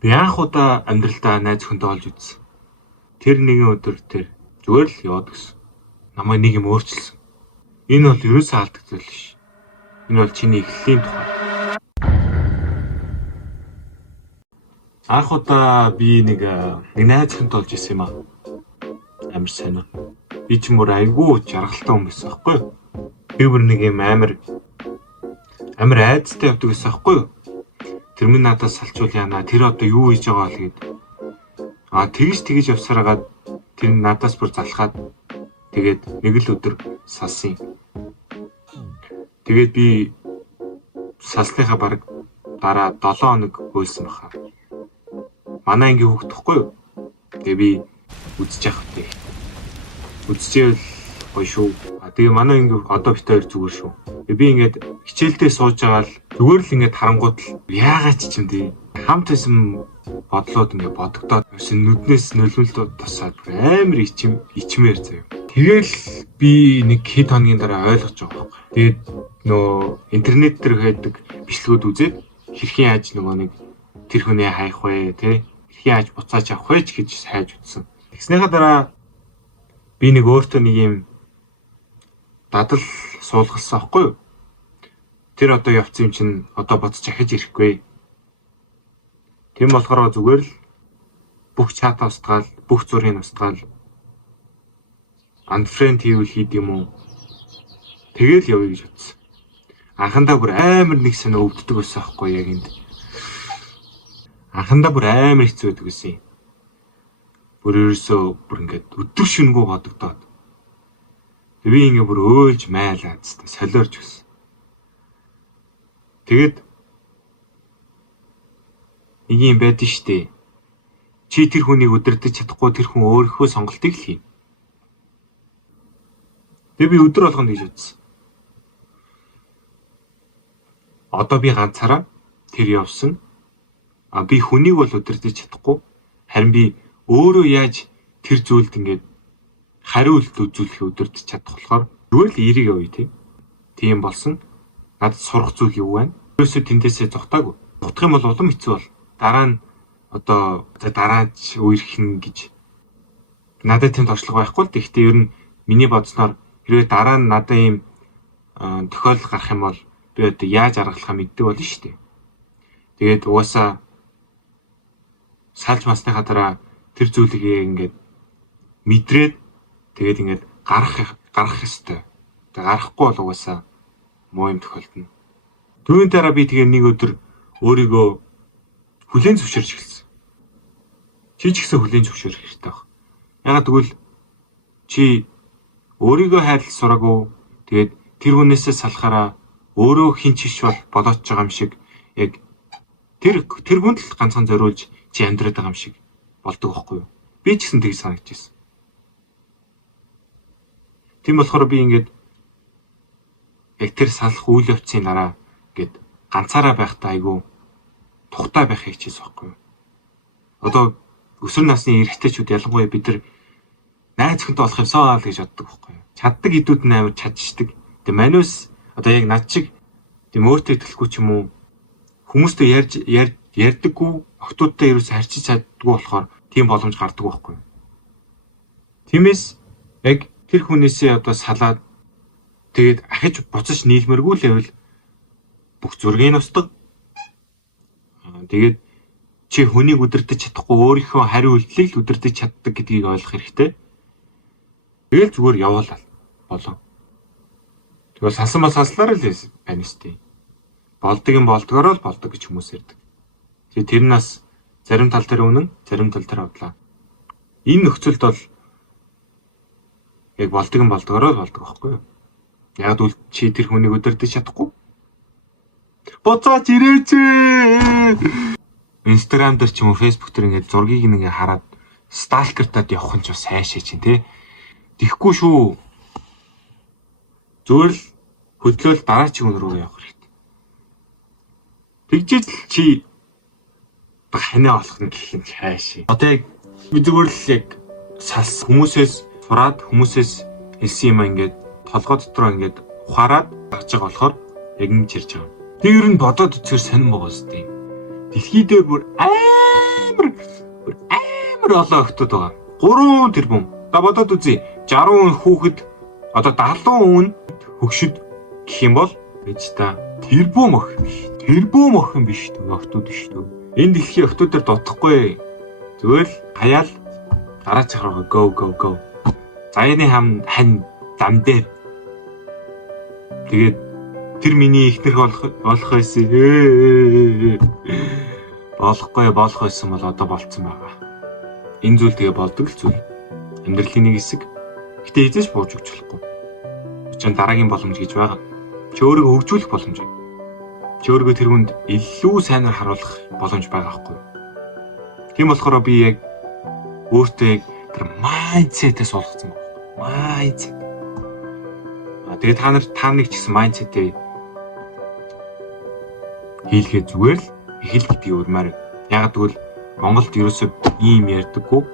Би анх удаа амьдралдаа найз хүнтэй олж үзсэн. Тэр нэгэн өдөр тэр зүгээр л яваад гисэн. Намайг нэг юм өөрчилсөн. Энэ бол ерөөсөө алдагдал биш. Энэ бол чиний эхлэлийн тухай. Анх удаа би нэг найз хүнтэй олж исэн юм аа. Амар сайн. Би ч мөр айгүй жаргалтай хүн байсан байхгүй юу? Би бүр нэг юм амар айдастай явдаг байсан байхгүй юу? Тэр минь надаас салчуул яана. Тэр одоо юу хийж байгаа л гээд. Тэгж явсараад тэр надаас бүр залхаад тэгээд нэг л өдөр салсан. Тэгээд би салсныхаа бараг дараа 7 хоног хөлсөн баха. Манай ангийн хүүхдхгүй юу? Тэгээ би үзэж явах вэ. Үзчихвэл гоё шүү. Тэгээ манай анги одоо бит хоёр зүгээр шүү. Би ингээд хичээлдээ сууж байгаа л зүгээр л ингээд харангууд л яагаад ч юм тий. Хамт байсан бодлоод ингээд бодогдоод нүднээс нөлөөлөлт тусаад амар ичмээр заяа. Тэгэл би нэг хэд хоногийн дараа ойлгож байгаа байхгүй. Тэгээд интернет дээр хайдаг бичлэгүүд үзээд хэрхэн яаж нэг тэр хүнээ хайх вэ тий. Хэрхэн яаж буцааж авах вэ гэж хайж үзсэн. Тэгснийхаа дараа би нэг өөртөө нэг юм дадал суулгалсан аахгүй юу? Тэр одоо явцсан юм чинь одоо буцаж ахиж ирэхгүй. Тийм болохоор зүгээр л бүх чат устгаал, бүх зургийг устгаал unfriend хийвэл юм уу? Тэгэл явъя гэж бодсон. Анхандаа бүр амар нэг санаа өвддөг байсан аахгүй яг энд. Анхандаа бүр амар хэцүү байдаг гэсэн юм. Бүр ерөөсөө бүр ингээд өдөр шөнөгүй бодогдоод. Би ингээ бүр өөлж майлаад солиорч өгсөн. Тэгээд нэг юм байдэн штэ. Чи тэр хүнийг өдөрдөж чадахгүй тэр хүн өөрийнхөө сонголтыг л хийнэ. Тэгээд би өдөр болгоно гэж бодсон. Одоо би ганцаараа тэр явсан. Би хүнийг бол өдөрдөж чадахгүй. Харин би өөрөө яаж тэр зүйлд ингээд хариулт үзүүлэх өдөрдөж чадах болохоор зүгээр л эрийг явъя тийм болсон. Надад сурах зүйл юу вэ? Ерөөсөө тэндээсээ зогтаагүй. Зогтох юм бол улам хэцүү бол. Дараа нь одоо дараач үерхэн гэж надад тэнд орчлого байхгүй л. Гэхдээ ер нь миний бодсноор хэрвээ дараа нь надад ийм тохиолдол гарах юм бол би одоо яаж аргалахаа мэддэг болно шүү дээ. Тэгээд угаасаа салж масныхаа дараа тэр зүйлийг ингээд мэдрээд тэгээд ингээд гарах ёстой. Тэгээд гарахгүй бол угаасаа муу юм тохиолдно. Түүний дараа би тэгээ нэг өдөр өөрийгөө хүлээн зөвшөөрч эхэлсэн. Чи ч гэсэн хүлээн зөвшөөрөх хэрэгтэй баг. Ягаад гэвэл чи өөрийгөө хайрлах сураагүй. Тэгээд тэр хүнээсээ салахаараа өөрөө хин чиш болоод байгаа юм шиг яг тэр хүнд л ганцхан зориулж чи амьдраад байгаа юм шиг болдог байхгүй юу? Би ч гэсэн тийг санагдчихсэн. Тийм болохоор би ингээд яг тэр салах үйл явцын дараа ингээд ганцаараа байхдаа айгүй тухтай байхыг хичээсэн байхгүй юу? Одоо өсвөр насны эрэгтэйчүүд ялангуяа бид нар найз хүнтэй болох юмсаа л гэж боддог байхгүй юу? Чаддаг идүүд нь амар чадчихдаг. Тэгээ маниус одоо яг над шиг тийм өөртөө итгэлгүй ч юм уу хүмүүстэй ярьдаггүй охтуудтай ерөөсө харьцаж чаддаггүй болохоор тийм боломж гардаг байхгүй юу? Тиймээс яг тэр хүнээсээ одоо салаад тэгээд ахиж буцаж нийлмэргүй л байвал бүх зургийг устгах. Тэгээд чи хүнийг өдөрдөж чадахгүй өөрийнхөө хариу үйлдэлийг л өдөрдөж чаддаг гэдгийг ойлгох хэрэгтэй. Тэгэл зүгээр яваалаа болоо. Тэгвэл салсан ба салслаар л байна сте. Болдог юм болдгороо л болдог гэж хүмүүс ярьдаг. Тэгээд тэр нас зарим тал дээр үнэн, зарим тал дээр авдлаа. Энэ нөхцөлд бол яг болдог юм болдгороо л болдог байхгүй юу? Яг үл чи тэр хүнийг өдөрдөж чадахгүй. Буцаач ирээч. Instagram дээр ч юм уу Facebook дээр ингээд зургийг нэг хараад сталкертад явах нь ч бас хайшаа чинь тий. Тэхгүй шүү. Зүгээр л хөдлөөл дараач хүн рүү явах хэрэгтэй. Тэгжэл чи ханаа болох нь гэх юм хайшаа. Одоо яг би зүгээр л яг салс хүмүүсээс сураад хүмүүсээс хэлсэн юм ингээд толгой дотроо ингээд ухаарад гарч байгаа болохоор яг ингэж ярьж байгаа. Тэр нь бодоод үзэхээр сонирн байгаа зү. Дэлхий дээр бүр амар олон охтууд байгаа. 3 тэрбум. За бодоод үзье. 60 хүүхэд одоо 70 хөгшөд гэх юм бол байж та тэрбум охин биш. Тэрбум охин биш төв охтууд биш төв. Энэ дэлхийн охтууд дээр дутхгүй. Зүгээр л хаяал гараач хараа go. Заяаны хань зам дээр. Тэгээд тэр миний ихнэр болох байсан. Болох байсан бол одоо болцсон байгаа. Энэ зүйл тэгээ болдог л зүйл. Амьдралын нэг хэсэг. Гэтэ эзэж бууж өгч болохгүй. Учир нь дараагийн боломж гэж байгаа. Чи өөрийгөө хөгжүүлэх боломж. Чи өөрийгөө тэр хүнд илүү сайнаар харуулах боломж байгаа байхгүй юу? Тийм болохоор би яг өөртөө яг тэр майндсетээс олгоцсон байна. Майндсет. Тэгээ та нарыг ч гэсэн майндсетээ хийлгээ зүгээр л их л гэдгийг өрмөр. Яг тэгвэл Монголд ерөөсөө ийм ярьдаггүй.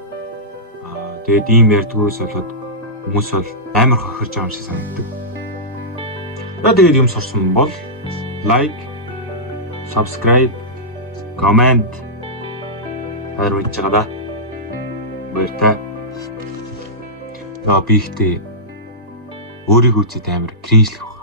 Тэгээд ийм ярьдгүйс болоод хүмүүс бол амар хохирж байгаа юм шиг санагддаг. Тэгээд юм сурсан бол лайк, subscribe, comment хайр хийж байгаа да. Баяртай. Би ихтэй өөрийгөө үзээд амар кринжлэх.